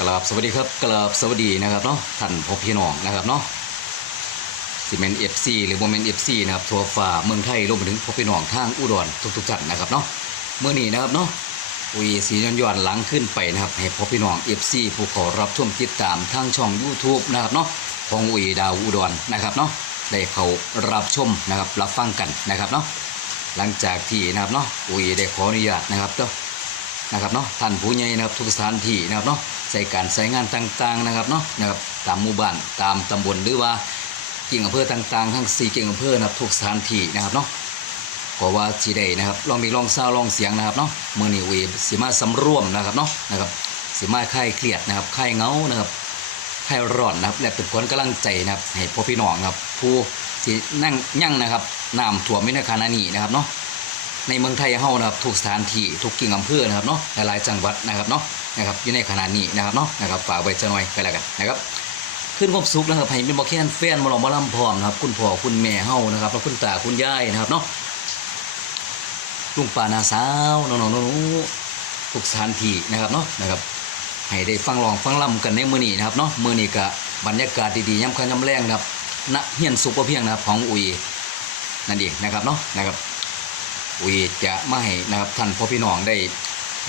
กราบสวัสดีครับกราบสวัสดีนะครับเนาะท่านพ่อพี่น้องนะครับเนาะซีเมนเอฟซีหรือโมเมนต์เอฟซีนะครับทัวร์ฟ้าเมืองไทยรวมไปถึงพ่อพี่น้องทางอุดรทุกๆท่านนะครับเนาะเมื่อนี้นะครับเนาะวีสีย้อนย้อนหลังขึ้นไปนะครับให้พ่อพี่น้องเอฟซีผู้ขอรับชมติดตามทางช่อง YouTube นะครับเนาะของวีดาวอุดรนะครับเนาะได้เขารับชมนะครับรับฟังกันนะครับเนาะหลังจากที่นะครับเนาะวีได้ขออนุญาตนะครับเนาะ นะครับเนาะท่านผู้ใหญ่นะครับทุกสถานที่นะครับเนาะใส่การใช้งานต่างๆนะครับเนาะนะครับตามหมู่บ้านตามตำบลหรือว่าเกิ่งอำเภอต่างๆ ทั้งสี่กิ่งอำเภอนะครับทุกสถานที่นะครับเนาะก็ว่าสีได้นะครับลองมีลองซาวลองเสียงนะครับเนาะมือนี้เวสีมาสำรวมนะครับเนาะนะครับสีมาคลายเครียดนะครับคลายเงานะครับคลายร้อนนะครับ และเป็นคนกำลังใจนะครับให้พ่อพี่น้องนะครับผู้ที่นั่งยั่งนะครับน้ำท่วมมินาคานานีนะครับเนาะ ในเมืองไทยเฮานะครับทุกสถานที่ทุกกิ่งอำเภอนะครับเนาะหลายจังหวัดนะครับเนาะนะครับอยู่ในขณะนี้นะครับเนาะนะครับฝากไว้จะหน่อยไปแล้วกันนะครับขึ้นความสุขนะครับให้เป็นบ่แค่นแฟนมาลองมาล่ำพร้อมนะครับคุณพ่อคุณแม่เฮานะครับแล้วคุณตาคุณยายนะครับเนาะลุงป้านาสาวน้องๆหนูๆทุกสถานที่นะครับเนาะนะครับให้ได้ฟังลองฟังล่ำกันในมื้อนี้นะครับเนาะมื้อนี้ก็บรรยากาศดีๆยามค่ำยามแรงนะครับณเฮียนสุขบ่เพียงนะครับของอุยนั่นเองนะครับเนาะนะครับ วีจะไมาให้นะครับท่านพ่อพี่น้องได้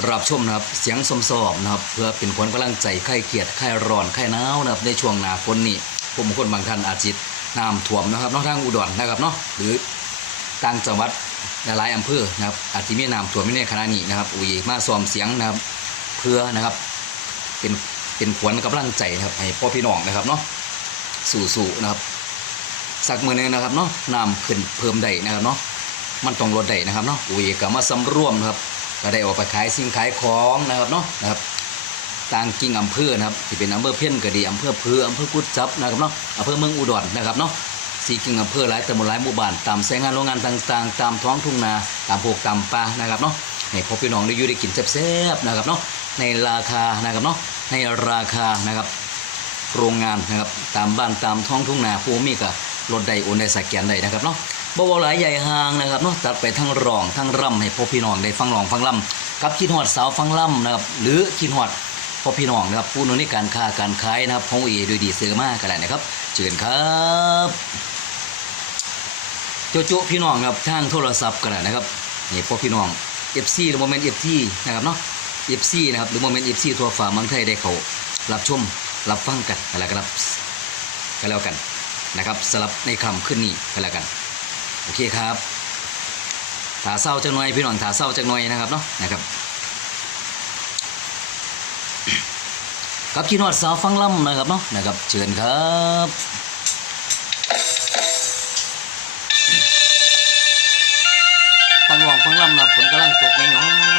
รับชมนะครับเสียงสมสอบนะครับ เพื่อเป็นขวัญกำลังใจใครเกียดใครร้อนใครหนาวนะครับในช่วงหนาฝนนี้ผมคนบางท่านอาจจิตน้ำท่วมนะครับนอกทางอุดรนะครับเนาะหรือต่างจังหวัดหลายอำเภอนะครับอาจจะมีน้ำท่วมไม่ในขณะนี้นะครับวีมาซ้อมเสียงนะครับเพื่อนะครับเป็นเป็นขวัญกำลังใจนะครับให้พ่อพี่น้องนะครับเนาะสู่ๆนะครับสักมือหนึงนะครับเนาะน้ำขึ้นเพิ่มได้นะครับเนาะ มันต้องลดได้นะครับเนาะอุยก็มาสำรวมครับก็ได้ออกไปขายสิ่งขายของนะครับเนาะนะครับต่างกิ่งอำเภอนะครับที่เป็นอำเภอเพี้ยนก็ดีอำเภอเพืออำเภอกุดจับนะครับเนาะอำเภอเมืองอุดรนะครับเนาะสี่กิ่งอำเภอหลายตำบลหลายหมู่บ้านตามสายงานโรงงานต่างๆ ตามท้องทุ่งนาตามโพกตามป่านะครับเนาะให้พ่อพี่น้องได้อยู่ได้กินแซ่บๆนะครับเนาะในราคานะครับเนาะในราคานะครับโรงงานนะครับตามบ้านตามท้องทุ่งนาผู้มีก็ลดได้โอนได้สแกนได้นะครับเนาะ บ่บ่หลายใหญ่ห่างนะครับเนาะตัดไปทั้งร้องทั้งร่ำให้พ่อพี่น้องได้ฟังร้องฟังร่ำกับคิดฮอดสาวฟังร่ำนะครับหรือคิดฮอดพ่อพี่น้องนะครับผู้นุนในการค้าการขายนะครับของเอโดยดีเสือมากกันแหละนะครับเชิญครับโจโจพี่น้องครับทางโทรศัพท์กันแหละนะครับนี่พ่อพี่น้อง FC หรือโมเมนต์ FT นะครับเนาะ FC นะครับหรือโมเมนต์ FC ทั่วฟ้าเมืองไทยได้เขารับชมรับฟังกันอะไรกันครับก็แล้วกันนะครับสลับในคำขึ้นนี้ก็แล้วกัน โอเคครับถาเศร้าจังหน่อยพี่น้องถาเศร้าจังหน่อยนะครับเนาะนะครับกับพี่นวดสาวฟังล่ำนะครับเนาะนะครับเชิญครับฟังหลองฟังล่ำนะผมกำลังตกน้อยๆพี่น้อง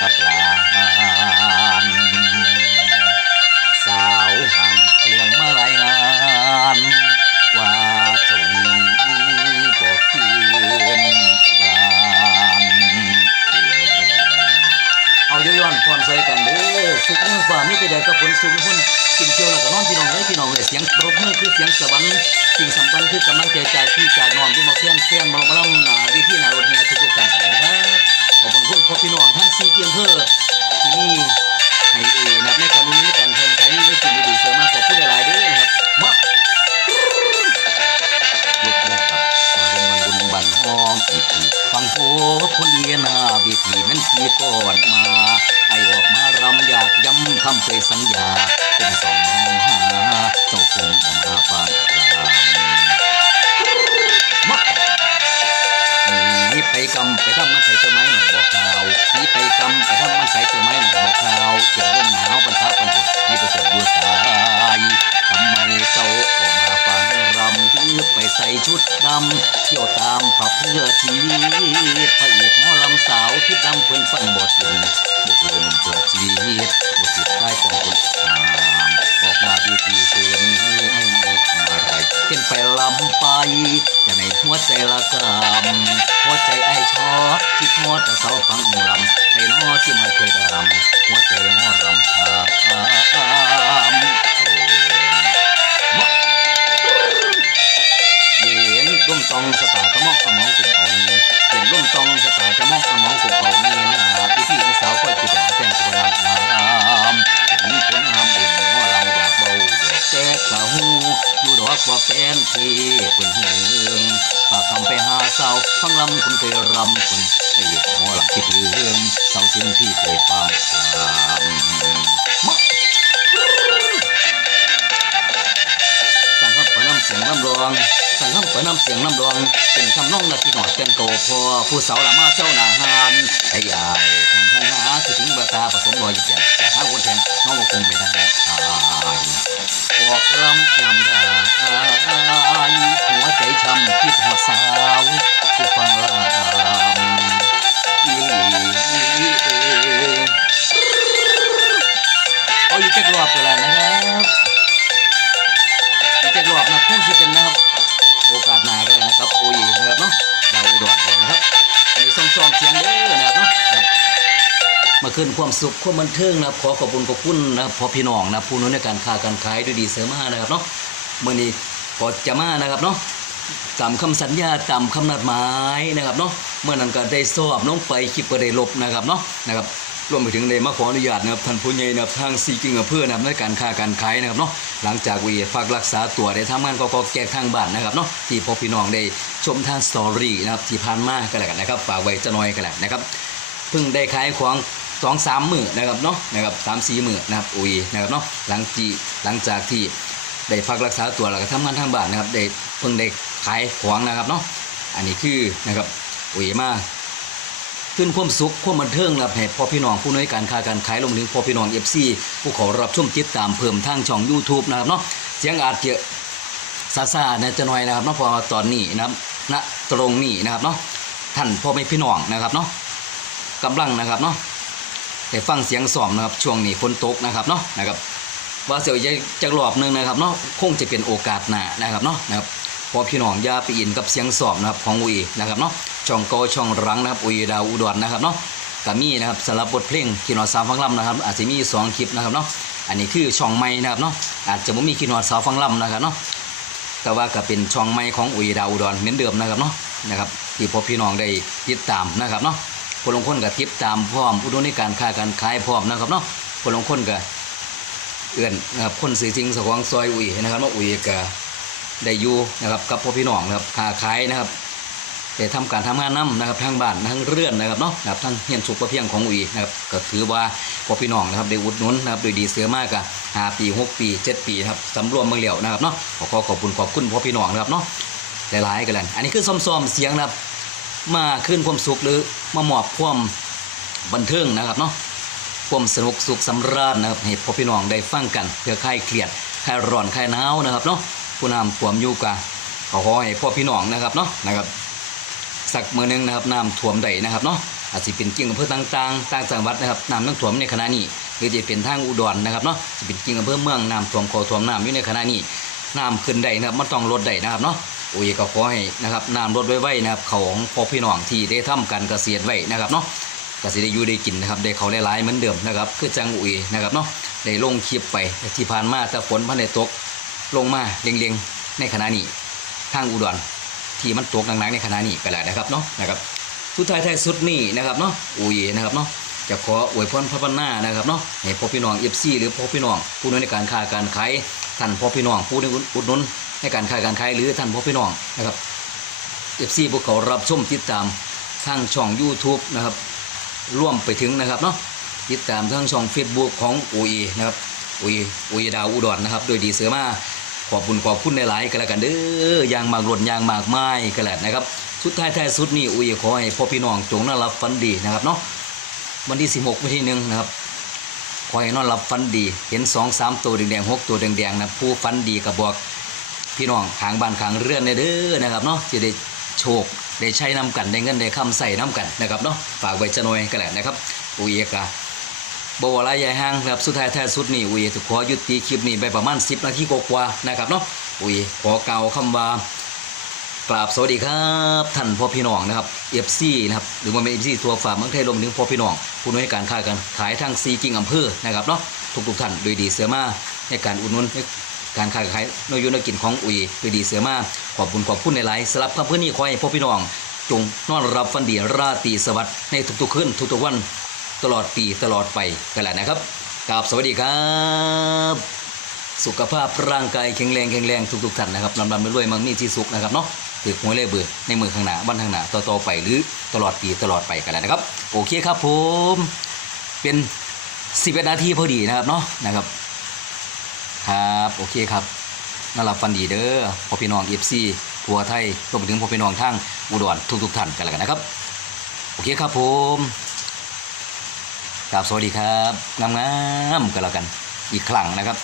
กับหลานสาวห่างเครื่องมารายงาน ว่าเจงบอกคืนบ้านเอาย้อนๆพรใส่กันเด้อสุขมือฝ่ามีแต่เดียกับผลสุขคนกินเที่ยวแล้วก็นอนพี่น้องเลยพี่น้องเลยเสียงปรบมือคือเสียงสวรรค์สิ่งสำคัญคือกำลังใจจากพี่จากน้องที่มาเคียนเคียนมาล่ำหนาวิธีหนารถเฮียทุกๆท่านนะครับ ขอบคุณพ่อพี่น้องทั้งสี่เกียงเพอที่นี่ให้เอนะครับในการนี้ในการทนใช้นี่ก็สิ่งดีเสริมมากขอบคุณหลายๆด้วยนะครับมายกมือกับมาลงมันบุญบันห้องอีกทีฟังโหคนเดียนาวิธีนั้นพี่ก่อนมาให้ออกมารำอยากย้ำคำเคยสัญญาเป็นสองมองหาเจ้าคงมาปานกลาง ไปกำไปทำมันใส่ต้นไม้หน่อยบอกข่าวนี่ไปกำไปทำมันใส่ต้นไม้หน่อยบอกข่าวเจอลนหนาวปันท้าปันฝนนี่ประสบดูสายทำไมเจ้าออกมาฟังรำพื้ไปใส่ชุดดำเที่ยวตามผับเพื่อที่ไตพระเอกหมอลำสาวทิดดำเพื่อนฟังบทอื่นบุกเพิ่นเพื่อชีวิตบุกจิตใต้กองคนอ่ามออกมาดีทีเตือนให้อะไรเต้นไปลำไปแต่ใน หัวใจละกำหัวใจไอ้ชอบคิดมอดแต่เสาฟังหมอลำไอ้น้อที่ไม่เคยดำหัวใจหมอรำชามโอ้มะเย็นร่มตองสตากระมอกขมองกลุ่มเอน ฟังลำคนเคยรำคนไปหยุดหมอลำคิดถึงสาวสิ่งที่เคยฟังลำมะสั่งคำเปิดน้ำเสียงน้ำรองสั่งคำเปิดน้ำเสียงน้ำรองเป็นคำน้องนาทีหนอดเต้นโกพอผู้สาวละมาเจ้าหน้าหานไอ้ยายทางห้องหาคือถึงบาตาผสมรอยเดียวแต่ถ้าวนแทนน้องก็คงไม่ได้ออกลำยำดาหัวใจช้ำคิดหั กับโอ้ยนะครับเนาะดาวอุดรเลยนะครับ อันนี้ซ้อมๆเสียงเด้อนะครับเนาะมาขึ้นความสุขความบันเทิงนะครับ ขอขอบคุณขอบคุณนะครับพอพี่น้องนะผู้นู้นในการค้าการขายด้วยดีเสริมมานะครับเนาะเมื่อนี้ก็จะมานะครับเนาะตามคำสัญญาตามคำนัดหมายนะครับเนาะเมื่อนั้นก็ได้สอบน้องไปคลิปก็ได้ลบนะครับเนาะนะครับ รวมไปถึงในมาขออนุญาตนะครับท่านผู้ใหญ่นะครับทางซีกิงอำเภอนะครับในการค้าการขายนะครับเนาะหลังจากวีพักรักษาตัวได้ทำงานก็ก็แจกทางบ้านนะครับเนาะที่พ่อพี่น้องได้ชมทางสตอรี่นะครับที่ผ่านมาก็แล้วกันนะครับฝากไว้จะน้อยก็แล้วนะครับเพิ่งได้ขายของสองสามมือนะครับเนาะนะครับสามสี่มือนะครับอุยนะครับเนาะหลังจีหลังจากที่ได้พักรักษาตัวแล้วก็ทำงานทางบ้านนะครับได้เพิ่งได้ขายของนะครับเนาะอันนี้คือนะครับอุยมา ขึ้นความสุขความบันเทิงนะครับให้พ่อพี่น้องผู้น้อยการค้าการขายลงถึงพ่อพี่น้องเอฟซีผู้ขอรับชมติดตามเพิ่มทางช่อง YouTube นะครับเนาะเสียงอาจจะซาซาๆนะจะน่อยนะครับเนาะพอตอนนี้นะครับณตรงนี้นะครับเนาะท่านพ่อแม่พี่น้องนะครับเนาะกำลังนะครับเนาะได้ฟังเสียงสอมนะครับช่วงนี้ฝนตกนะครับเนาะนะครับว่าเสียวจะจะรอบหนึงนะครับเนาะคงจะเป็นโอกาสหน้านะครับเนาะนะครับพอพี่น้องอย่าไปอินกับเสียงสอบนะครับของอุยนะครับเนาะ ช่องโกช่องรังนะครับอุยดาวอุดรนะครับเนาะก็มีนะครับสำหรับบทเพลงคินอดสาวฟังลำนะครับ อาจจะมีสองคลิปนะครับเนาะอันนี้คือช่องใหม่นะครับเนาะอาจจะไม่มีคินอดสาวฟังลำนะครับเนาะแต่ว่าก็เป็นช่องใหม่ของอุยดาวอุดรเหมือนเดิมนะครับเนาะนะครับที่พอพี่น้องได้ติดตามนะครับเนาะคนลงคนก็ติดตามพร้อมอุดมในการค้าการขายพร้อมนะครับเนาะคนลงคนก็เอื้อนนะครับคนสื่อจริงสกองซอยอุยนะครับว่าอุยก็ได้อยู่นะครับกับพ่อพี่น้องนะครับค้าขายนะครับ ได้ทำการทำงานนํนะครับทั้งบ้านทั้งเรือนนะครับเนาะนะครับทั้งเฮียนสุขประเพียงของอุยนะครับก็ถือว่าพ่อพี่น้องนะครับได้อุดหนุนนะครับโดยดีเสือมากอะห้าปีหกปีเจ็ดปีนะครับสำรวมเมืองเหลียวนะครับเนาะขอขอขอบคุณขอบคุณพ่อพี่น้องนะครับเนาะหลายๆกันแล้วอันนี้คือซ้อมๆเสียงนะครับ มาขึ้นความสุขหรือมาหมอบความบันเทิงนะครับเนาะความสนุกสุขสำราญนะครับให้พ่อพี่น้องได้ฟังกันเพื่อคลายเครียดคลายร้อนคลายหนาวนะครับเนาะผู้นำท่วมอยู่กะขอขอให้พ่อพี่น้องนะครับเนาะนะครับ สักมือหนึงนะครับน้ำท่วมใดนะครับเนาะอาจจะเป็นกิ่งอำเภอต่างๆต่างจังหวัดนะครับน้ำต้องท่วมในขณะนี้หรือจะเป็นทางอุดรนะครับเนาะจะเป็นกิ่งอำเภอเมืองน้ำท่วมคอท่วมน้ำอยู่ในขณะนี้น้ำขึ้นได้นะครับมันต้องลดได้นะครับเนาะโอ้ยก็ขอให้นะครับน้ำลดไว้ๆนะครับเขาของพ่อพี่น้องที่ได้ทำการเกษตรไว้นะครับเนาะก็สิได้อยู่ได้กินนะครับได้เขาได้ลายเหมือนเดิมนะครับคือจังอุยนะครับเนาะได้ลงคลิปไปที่ผ่านมาแต่ฝนพันได้ตกลงมาเลียงๆในขณะนี้ทางอุดร ที่มันตกหนักๆในขณะนี้ไปแล้วนะครับเนาะนะครับสุดท้ายท้ายสุดนี่นะครับเนาะอุยนะครับเนาะจะขออวยพรพระบรรณานะครับเนาะให้พ่อพี่น้องเอฟซีหรือพ่อพี่น้องผู้นั้นในการค้าการขายท่านพ่อพี่น้องผู้ที่อุดหนุนในการค้าการขายหรือท่านพ่อพี่น้องนะครับเอฟซีพวกเขารับชมติดตามทางช่อง YouTube นะครับร่วมไปถึงนะครับเนาะติดตามทั้งช่อง Facebook ของอุยนะครับอุยอุยดาวอุดรนะครับโดยดีเสือมา ขอบคุณขอบคุณในหลายๆกันแล้วกันเด้อยางมากรดยางมากไม้กันแหละนะครับ สุดท้ายท้ายสุดนี่อุยขอให้พ่อพี่น้องจงนอนรับฝันดีนะครับเนาะวันที่ 16วันที่หนึ่งนะครับขอให้นอนรับฝันดี เห็น 2 3 ตัวแดงๆ6ตัวแดงๆนะผู้ฝันดีก็บบอกพี่น้องขางบ้านขางเรือนเด้อนะครับเนาะจะได้โชคได้ใช้น้ำกันได้เงินได้คำใส่น้ำกันนะครับเนาะฝากไว้จะน่อยกันแหละนะครับอุยเอกา บวรายายห่างครับสุดท้ายแท้สุดนี่อุยถูกขอยุติคลิปนี้ไปประมาณ 10 นาทีกว่าๆนะครับเนาะอุยขอกล่าวคำว่ากราบสวัสดีครับท่านพ่อพี่น้องนะครับ FC นะครับหรือว่าเป็น FC ทัวร์ฝาเมืองไทยรวมถึงพ่อพี่น้องผู้น้อยการค้ากันขายทางซีกิ่งอำเภอนะครับเนาะทุกทุกท่านโดยดีเสือมาในการอุดหนุนในการค้าขายนยุนกินของอุยโดยดีเสือมาขอบคุณขอบคุณในหลายสำหรับคำเพื่อนี้ขอให้พ่อพี่น้องจงนอนรับฟันดีราตรีสวัสดิ์ในทุกๆคืนทุกๆวัน ตลอดปีตลอดไปกันแหละนะครับกราบสวัสดีครับ สุขภาพร่างกายแข็งแรงแข็งแรงทุกๆท่านนะครับลำลำรวยมั่งมีที่สุขนะครับเนาะถือหวยเล่เบื่อในมือข้างหน้าบ้านข้างหน้าต่อๆไปหรือตลอดปีตลอดไปกันแหล้วนะครับ โอเคครับผม เป็นสิบเอ็ดนาทีพอดีนะครับเนาะนะครับครับโอเคครับน่ารับฟันดีเด้อพ่อพี่น้องเอฟซีทัวไทยรวมไปถึงพ่อพี่น้องทางอุดรทุกๆท่านกันแล้วกันนะครับ โอเคครับผม กราบสวัสดีครับงามๆกันแล้วกันอีกครั้งนะครับ